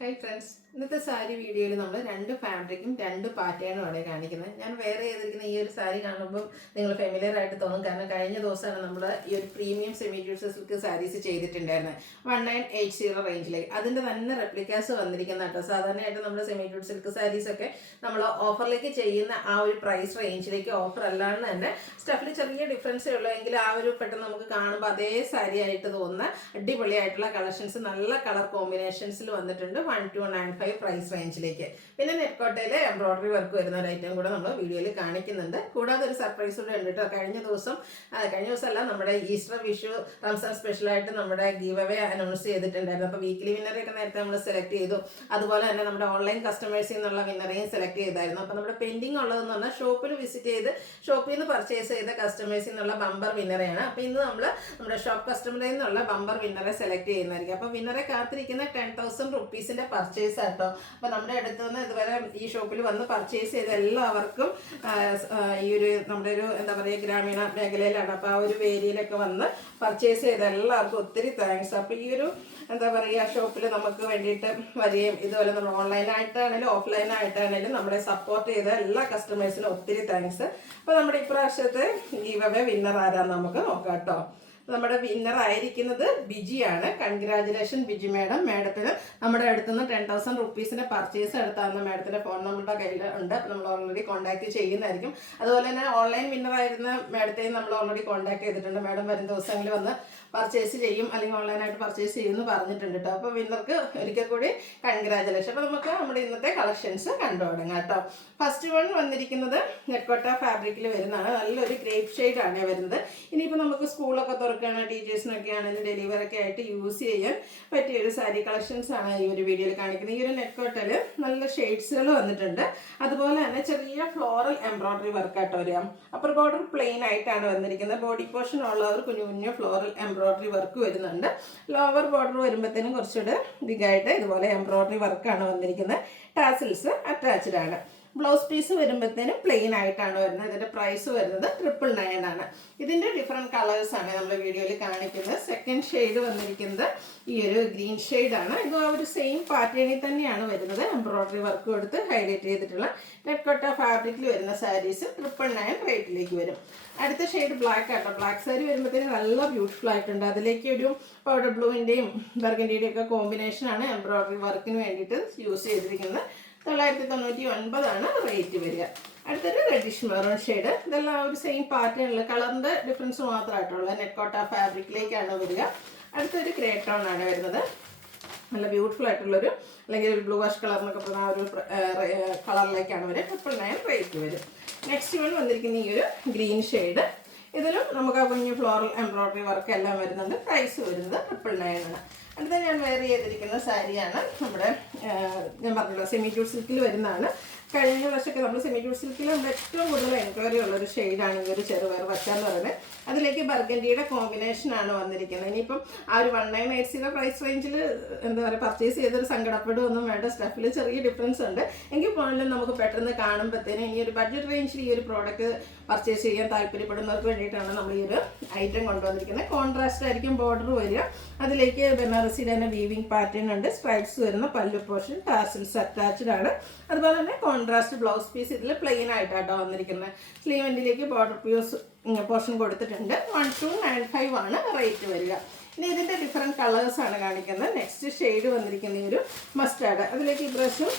Hi friends, ഇന്നത്തെ സാരി വീഡിയോയിൽ നമ്മൾ രണ്ട് ഫാബ്രിക്കും രണ്ട് പാറ്റേണുമാണ് കാണിക്കുന്നത്. ഞാൻ വേറെ ചെയ്തിരിക്കുന്ന ഈ ഒരു സാരി കാണുമ്പോൾ നിങ്ങൾ ഫെമിലിയർ ആയിട്ട് തോന്നും. കാരണം കഴിഞ്ഞ ദിവസമാണ് നമ്മൾ ഈ ഒരു പ്രീമിയം സെമി ട്യൂഷർ സിൽക്ക് സാരീസ് ചെയ്തിട്ടുണ്ടായിരുന്നത് 1980 റേഞ്ചിലേക്ക്. അതിൻ്റെ തന്നെ റെപ്ലിക്കാസ് വന്നിരിക്കുന്ന കേട്ടോ. സാധാരണയായിട്ട് നമ്മൾ സെമി ട്യൂഷർ സിൽക്ക് സാരീസൊക്കെ നമ്മൾ ഓഫറിലേക്ക് ചെയ്യുന്ന ആ ഒരു പ്രൈസ് റേഞ്ചിലേക്ക് ഓഫർ അല്ലാണ്ട് തന്നെ സ്റ്റഫിൽ ചെറിയ ഡിഫറൻസേ ഉള്ളൂ. എങ്കിൽ ആ ഒരു പെട്ടെന്ന് നമുക്ക് കാണുമ്പോൾ അതേ സാരി ആയിട്ട് തോന്നുന്ന അടിപൊളിയായിട്ടുള്ള കളക്ഷൻസ് നല്ല കളർ കോമ്പിനേഷൻസിൽ വന്നിട്ടുണ്ട് 1295 പ്രൈസ് റേഞ്ചിലേക്ക്. പിന്നെ നെറ്റ്കോട്ടയിൽ എംബ്രോയിഡറി വർക്ക് വരുന്ന ഒരു ഐറ്റം കൂടെ നമ്മൾ വീഡിയോയിൽ കാണിക്കുന്നുണ്ട്. കൂടാതെ ഒരു സർപ്രൈസ് കൂടെ ഉണ്ട് കേട്ടോ. കഴിഞ്ഞ ദിവസമല്ല, നമ്മുടെ ഈസ്റ്റർ, വിഷു, റംസാൻ സ്പെഷ്യലായിട്ട് നമ്മുടെ ഗീവ് അവേ അനൗൺസ് ചെയ്തിട്ടുണ്ടായിരുന്നു. അപ്പോൾ വീക്കിലി വിന്നറെയൊക്കെ നേരത്തെ നമ്മൾ സെലക്ട് ചെയ്തു. അതുപോലെ തന്നെ നമ്മുടെ ഓൺലൈൻ കസ്റ്റമേഴ്സിൽ നിന്നുള്ള വിന്നറേയും സെലക്ട് ചെയ്തായിരുന്നു. അപ്പോൾ നമ്മുടെ പെൻഡിങ് ഉള്ളതെന്ന് പറഞ്ഞാൽ ഷോപ്പിൽ വിസിറ്റ് ചെയ്ത് ഷോപ്പിൽ നിന്ന് പർച്ചേസ് ചെയ്ത കസ്റ്റമേഴ്സിൽ നിന്നുള്ള ബമ്പർ വിന്നറെയാണ്. അപ്പോൾ ഇന്ന് നമ്മൾ നമ്മുടെ ഷോപ്പ് കസ്റ്റമറിൽ നിന്നുള്ള ബമ്പർ വിന്നറെ സെലക്ട് ചെയ്യുന്നതായിരിക്കും. അപ്പോൾ വിന്നറെ കാത്തിരിക്കുന്ന 10,000 റുപ്പീസിൻ്റെ പർച്ചേസ് ആട്ടോ. അപ്പോൾ നമ്മുടെ അടുത്ത് നിന്ന് ഇതുവരെ ഈ ഷോപ്പിൽ വന്ന് പർച്ചേസ് ചെയ്ത എല്ലാവർക്കും ഈ ഒരു നമ്മുടെ ഒരു എന്താ പറയുക ഗ്രാമീണ മേഖലയിലാണ്. അപ്പോൾ ആ ഒരു ഏരിയയിലൊക്കെ വന്ന് പർച്ചേസ് ചെയ്ത എല്ലാവർക്കും ഒത്തിരി താങ്ക്സ്. അപ്പോൾ ഈ ഒരു എന്താ പറയുക ഷോപ്പിൽ നമുക്ക് വേണ്ടിയിട്ട് വരികയും ഇതുപോലെ നമ്മൾ ഓൺലൈനായിട്ടാണെങ്കിലും ഓഫ്ലൈനായിട്ടാണെങ്കിലും നമ്മളെ സപ്പോർട്ട് ചെയ്ത എല്ലാ കസ്റ്റമേഴ്സിനും ഒത്തിരി താങ്ക്സ്. അപ്പോൾ നമ്മുടെ ഇപ്രാവശ്യത്തെ ഗീവ് അവേ വിന്നർ ആരാന്ന് നമുക്ക് നോക്കാം കേട്ടോ. നമ്മുടെ വിന്നർ ആയിരിക്കുന്നത് ബിജിയാണ്. Congratulation Biji madam. മാഡത്തിന് നമ്മുടെ അടുത്തുനിന്ന് 10,000 റുപ്പീസിൻ്റെ പർച്ചേസ് എടുത്താന്ന് മാഡത്തിൻ്റെ ഫോൺ നമ്മുടെ കയ്യിൽ ഉണ്ട്. നമ്മൾ ഓൾറെഡി കോൺടാക്ട് ചെയ്യുന്നതായിരിക്കും. അതുപോലെ തന്നെ ഓൺലൈൻ വിന്നർ ആയിരുന്ന മാഡത്തെയും നമ്മൾ ഓൾറെഡി കോൺടാക്ട് ചെയ്തിട്ടുണ്ട്. മാഡം വരും ദിവസങ്ങളിൽ വന്ന് പർച്ചേസ് ചെയ്യും അല്ലെങ്കിൽ ഓൺലൈനായിട്ട് പർച്ചേസ് ചെയ്യുമെന്ന് പറഞ്ഞിട്ടുണ്ട് കേട്ടോ. അപ്പോൾ വിന്നർക്ക് ഒരിക്കൽ കൂടി കൺഗ്രാജുലേഷൻ. അപ്പോൾ നമുക്ക് നമ്മുടെ ഇന്നത്തെ കളക്ഷൻസ് കണ്ടു തുടങ്ങാം കേട്ടോ. ഫസ്റ്റ് വൺ വന്നിരിക്കുന്നത് നെറ്റ്കോട്ട ഫാബ്രിക്കിൽ വരുന്നതാണ്. നല്ലൊരു ഗ്രേപ്പ് ഷെയ്ഡാണ് വരുന്നത്. ഇനിയിപ്പോൾ നമുക്ക് സ്കൂളൊക്കെ തുറക്കുകയാണ്, ടീച്ചേഴ്സിനൊക്കെ ആണെങ്കിലും ഡെലിവറൊക്കെ ആയിട്ട് യൂസ് ചെയ്യാൻ പറ്റിയ ഒരു സാരി കളക്ഷൻസ് ആണ് ഈ ഒരു വീഡിയോയിൽ കാണിക്കുന്നത്. ഈ ഒരു നെറ്റ്കോട്ടയിൽ നല്ല ഷെയ്ഡ്സുകൾ വന്നിട്ടുണ്ട്. അതുപോലെ തന്നെ ചെറിയ ഫ്ലോറൽ എംബ്രോയിഡറി വർക്ക് ആയിട്ട് വരിക. അപ്പർ ബോർഡർ പ്ലെയിൻ ആയിട്ടാണ് വന്നിരിക്കുന്നത്. ബോഡി പോർഷൻ ഉള്ളവർ കുഞ്ഞു കുഞ്ഞു ഫ്ലോറൽ എംബ്രോയിഡറി വർക്ക് വരുന്നുണ്ട്. ലോവർ ബോർഡർ വരുമ്പോഴത്തേനും കുറച്ചുകൂടെ ബിഗായിട്ട് ഇതുപോലെ എംബ്രോയിഡറി വർക്കാണ് വന്നിരിക്കുന്നത്. ടാസിൽസ് അറ്റാച്ച്ഡ് ആണ്. ബ്ലൗസ് പീസ് വരുമ്പോഴത്തേനും പ്ലെയിൻ ആയിട്ടാണ് വരുന്നത്. ഇതിൻ്റെ പ്രൈസ് വരുന്നത് 999 ആണ്. ഇതിൻ്റെ ഡിഫറെൻറ്റ് കളേഴ്സാണ് നമ്മൾ വീഡിയോയിൽ കാണിക്കുന്നത്. സെക്കൻഡ് ഷെയ്ഡ് വന്നിരിക്കുന്നത് ഈ ഒരു ഗ്രീൻ ഷെയ്ഡാണ്. ഇത് ആ ഒരു സെയിം പാറ്റേണിൽ തന്നെയാണ് വരുന്നത്. എംബ്രോയിഡറി വർക്ക് കൊടുത്ത് ഹൈലൈറ്റ് ചെയ്തിട്ടുള്ള നെറ്റ്കോട്ട ഫാബ്രിക്കിൽ വരുന്ന സാരീസ് 999 റേറ്റിലേക്ക് വരും. അടുത്ത ഷെയ്ഡ് ബ്ലാക്ക് ആട്ടോ. ബ്ലാക്ക് സാരി വരുമ്പോഴത്തേനും നല്ല ബ്യൂട്ടിഫുൾ ആയിട്ടുണ്ട്. അതിലേക്ക് ഒരു പൗഡർ ബ്ലൂവിൻ്റെയും ബർഗൻഡിയുടെയും ഒക്കെ കോമ്പിനേഷനാണ് എംബ്രോയിഡറി വർക്കിന് വേണ്ടിയിട്ട് യൂസ് ചെയ്തിരിക്കുന്നത്. 999 ആണ് റേറ്റ് വരിക. അടുത്തൊരു റെഡിഷ് മെറൂൺ ഷെയ്ഡ്. ഇതെല്ലാം ഒരു സെയിം പാറ്റേണിൽ കളറിൻ്റെ ഡിഫറൻസ് മാത്രമായിട്ടുള്ള നെറ്റ്കോട്ട ഫാബ്രിക്കിലേക്കാണ് വരിക. അടുത്തൊരു ഗ്രേ ടോൺ ആണ് വരുന്നത്. നല്ല ബ്യൂട്ടിഫുൾ ആയിട്ടുള്ളൊരു അല്ലെങ്കിൽ ഒരു ബ്ലൂ വാഷ് കളർ എന്നൊക്കെ പറഞ്ഞ ആ ഒരു കളറിലേക്കാണ് വരിക. 999 റേറ്റ് വരും. നെക്സ്റ്റ് വൺ വന്നിരിക്കുന്ന ഈ ഒരു ഗ്രീൻ ഷെയ്ഡ്. ഇതിലും നമുക്ക് ആ കുഞ്ഞു ഫ്ലോറൽ എംബ്രോയിഡറി വർക്ക് എല്ലാം വരുന്നുണ്ട്. പ്രൈസ് വരുന്നത് 999 ആണ്. അടുത്ത ഞാൻ വെയർ ചെയ്തിരിക്കുന്ന സാരിയാണ് നമ്മുടെ ഞാൻ പറഞ്ഞല്ലോ സെമി ജൂട്ട് സിൽക്കിൽ വരുന്നതാണ്. കഴിഞ്ഞ വർഷമൊക്കെ നമ്മൾ സെമി ജൂട്ട് സിൽക്കിൽ നമ്മൾ ഏറ്റവും കൂടുതൽ എൻക്വയറി ഉള്ളൊരു ഷെയ്ഡാണ് ഈ ഒരു ചെറുപയർ പച്ച എന്ന് പറയുന്നത്. അതിലേക്ക് ബർഗൻഡിയുടെ കോമ്പിനേഷനാണ് വന്നിരിക്കുന്നത്. ഇനിയിപ്പം ആ ഒരു 1980 പ്രൈസ് റേഞ്ചിൽ എന്താ പറയുക പർച്ചേസ് ചെയ്തൊരു സങ്കടപ്പെടുകയൊന്നും വേണ്ട. സ്റ്റഫിൽ ചെറിയ ഡിഫറൻസ് ഉണ്ട്. എങ്കിൽ പോലും നമുക്ക് പെട്ടെന്ന് കാണുമ്പോഴത്തേനും ഈ ഒരു ബഡ്ജറ്റ് റേഞ്ചിൽ ഈ ഒരു പ്രോഡക്റ്റ് പർച്ചേസ് ചെയ്യാൻ താല്പര്യപ്പെടുന്നവർക്ക് വേണ്ടിയിട്ടാണ് നമ്മൾ ഈ ഒരു ഐറ്റം കൊണ്ടുവന്നിരിക്കുന്നത്. കോൺട്രാസ്റ്റ് ആയിരിക്കും ബോർഡർ വരിക. അതിലേക്ക് ബനാറസിയുടെ തന്നെ വീവിങ് പാറ്റേൺ ഉണ്ട്. സ്ട്രൈപ്സ് വരുന്ന പല്ലു പോർഷൻ, ടാസിൽസ് അറ്റാച്ച്ഡ് ആണ്. അതുപോലെ തന്നെ കോൺട്രാസ്റ്റ് ബ്ലൗസ് പീസ് ഇതിൽ പ്ലെയിൻ ആയിട്ടാട്ടോ വന്നിരിക്കുന്നത്. സ്ലീവ് എൻഡിലേക്ക് ബോർഡർ പോർഷൻ കൊടുത്തിട്ടുണ്ട്. 1295 ആണ് റേറ്റ് വരിക. ഇനി ഇതിൻ്റെ ഡിഫറെൻറ്റ് കളേഴ്സാണ് കാണിക്കുന്നത്. നെക്സ്റ്റ് ഷെയ്ഡ് വന്നിരിക്കുന്ന ഈ ഒരു മസ്റ്റാർഡ്. അതിലേക്ക് ഈ ബ്രഷും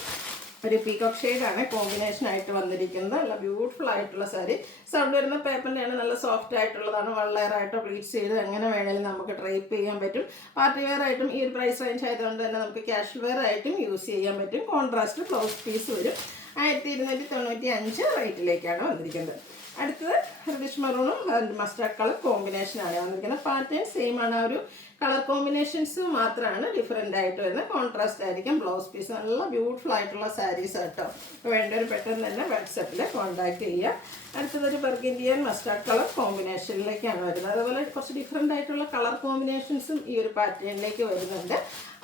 ഒരു പീകോക്ക് ഷെയ്ഡാണ് കോമ്പിനേഷനായിട്ട് വന്നിരിക്കുന്നത്. നല്ല ബ്യൂട്ടിഫുൾ ആയിട്ടുള്ള സാരി. സൗണ്ട് വരുന്ന പേപ്പറിൻ്റെയാണ്. നല്ല സോഫ്റ്റ് ആയിട്ടുള്ളതാണ്. വള്ളയറായിട്ടോ പ്ലീറ്റ്സ് ചെയ്ത് എങ്ങനെ വേണമെങ്കിലും നമുക്ക് ഡ്രൈപ്പ് ചെയ്യാൻ പറ്റും. പാർട്ടി വെയർ ആയിട്ടും ഈ ഒരു പ്രൈസ് റേഞ്ച് ആയതുകൊണ്ട് തന്നെ നമുക്ക് ക്യാഷ്വൽ വെയർ ആയിട്ടും യൂസ് ചെയ്യാൻ പറ്റും. കോൺട്രാസ്റ്റ് ബ്ലൗസ് പീസ് വരും. 1295 റേറ്റിലേക്കാണ് വന്നിരിക്കുന്നത്. അടുത്തത് റെഡിഷ് മെറൂണും മസ്റ്റാർഡ് കളർ കോമ്പിനേഷനാണ് വന്നിരിക്കുന്നത്. പാറ്റേൺ സെയിം ആണ്. ആ ഒരു കളർ കോമ്പിനേഷൻസ് മാത്രമാണ് ഡിഫറെൻ്റ് ആയിട്ട് വരുന്നത്. കോൺട്രാസ്റ്റ് ആയിരിക്കും ബ്ലൗസ് പീസ്. നല്ല ബ്യൂട്ടിഫുൾ ആയിട്ടുള്ള സാരീസ് കേട്ടോ. വേണ്ടൊരു പെട്ടെന്ന് തന്നെ വാട്സപ്പിൽ കോൺടാക്ട് ചെയ്യുക. അടുത്തതൊരു ബർഗൻഡിയൻ മസ്റ്റാർഡ് കളർ കോമ്പിനേഷനിലേക്കാണ് വരുന്നത്. അതുപോലെ കുറച്ച് ഡിഫറെൻ്റ് ആയിട്ടുള്ള കളർ കോമ്പിനേഷൻസും ഈ ഒരു പാറ്റേണിലേക്ക് വന്നിട്ടുണ്ട്.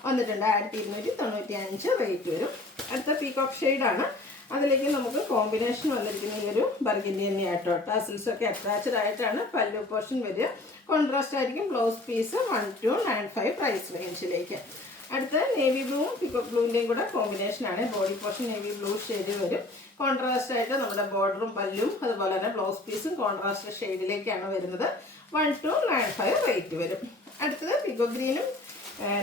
1295 റേറ്റ് വരും. അടുത്ത പീകോക്ക് ഷെയ്ഡാണ്. അതിലേക്ക് നമുക്ക് കോമ്പിനേഷൻ വന്നിരിക്കുന്ന ഈ ഒരു ബർഗൻഡി ആയിട്ടോ. ടാസിൽസൊക്കെ അറ്റാച്ച്ഡ് ആയിട്ടാണ് പല്ലു പോർഷൻ വരിക. കോൺട്രാസ്റ്റ് ആയിരിക്കും ബ്ലൗസ് പീസ്. 1295 പ്രൈസ് റേഞ്ചിലേക്ക്. അടുത്ത നേവി ബ്ലൂവും പിക്കോക്ക് ബ്ലൂവിൻ്റെയും കൂടെ കോമ്പിനേഷനാണ്. Body portion navy blue shade വരും. കോൺട്രാസ്റ്റ് ആയിട്ട് നമ്മുടെ ബോർഡറും പല്ലും അതുപോലെ തന്നെ ബ്ലൗസ് പീസും കോൺട്രാസ്റ്റ് ഷെയ്ഡിലേക്കാണ് വരുന്നത്. 1295 റേറ്റ് വരും. അടുത്തത് പിക്കോക്ക് ഗ്രീനും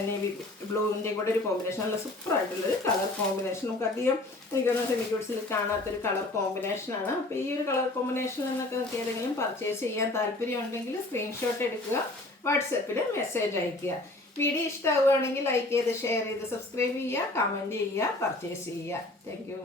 നേവി ബ്ലൂവിൻ്റെയും കൂടെ ഒരു കോമ്പിനേഷൻ, നല്ല സൂപ്പറായിട്ടുള്ളൊരു കളർ കോമ്പിനേഷൻ. നമുക്ക് അധികം എനിക്കൊന്നും സെമിക്യൂട്ട്സിൽ കാണാത്തൊരു കളർ കോമ്പിനേഷനാണ്. അപ്പോൾ ഈ ഒരു കളർ കോമ്പിനേഷൻ എന്നൊക്കെ നമുക്ക് ഏതെങ്കിലും പർച്ചേസ് ചെയ്യാൻ താല്പര്യം ഉണ്ടെങ്കിൽ സ്ക്രീൻഷോട്ട് എടുക്കുക, വാട്സപ്പിൽ മെസ്സേജ് അയയ്ക്കുക. വീഡിയോ ഇഷ്ടമാവുകയാണെങ്കിൽ ലൈക്ക് ചെയ്ത് ഷെയർ ചെയ്ത് സബ്സ്ക്രൈബ് ചെയ്യുക, കമൻറ്റ് ചെയ്യുക, പർച്ചേസ് ചെയ്യുക. Thank you.